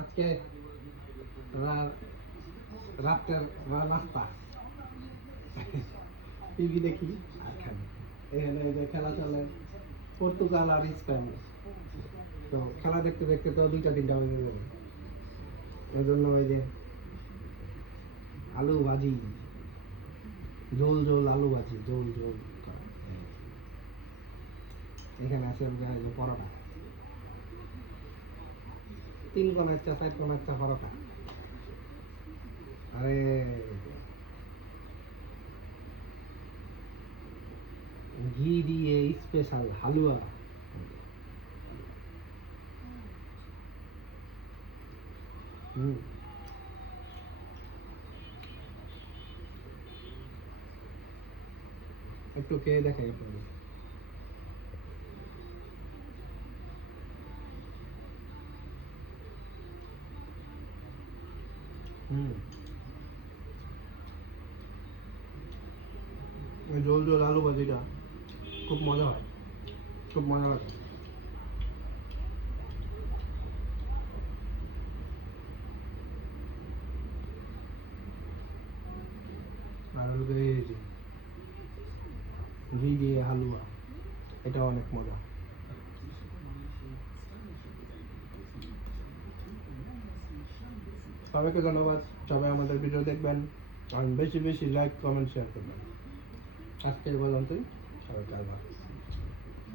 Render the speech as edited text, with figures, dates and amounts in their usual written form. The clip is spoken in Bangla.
আজকে রাতের নাস্তা টিভি দেখি আর খাই। এখানে যে খেলা চলে পর্তুগাল আর স্পেন, তো খেলা দেখতে দেখতে তো 2টা 3টা বেজে যাবে। এই জন্য ওই যে আলু ভাজি, ঝোল ঝোল আলু ভাজি, ঝোল ঝোল। এখানে আছে যে পরোটা, 3 কোণের চা 4 কোণের চা পরোটা। আরে ঘি দিয়ে স্পেশাল হালুয়া। হুম, একটু খেয়ে দেখাই পরে। হুম, ওই ঝোল ঝোল আলু ভাজিটা খুব মজা হয়, খুব মজা লাগে। আর হলো এই যে ঘি দিয়ে হালুয়া, এটা অনেক মজা। সবাইকে ধন্যবাদ, সবাই আমাদের ভিডিও দেখবেন আর বেশি বেশি লাইক কমেন্ট শেয়ার করবেন। আজকে এই পর্যন্তই, সবাইকে আবার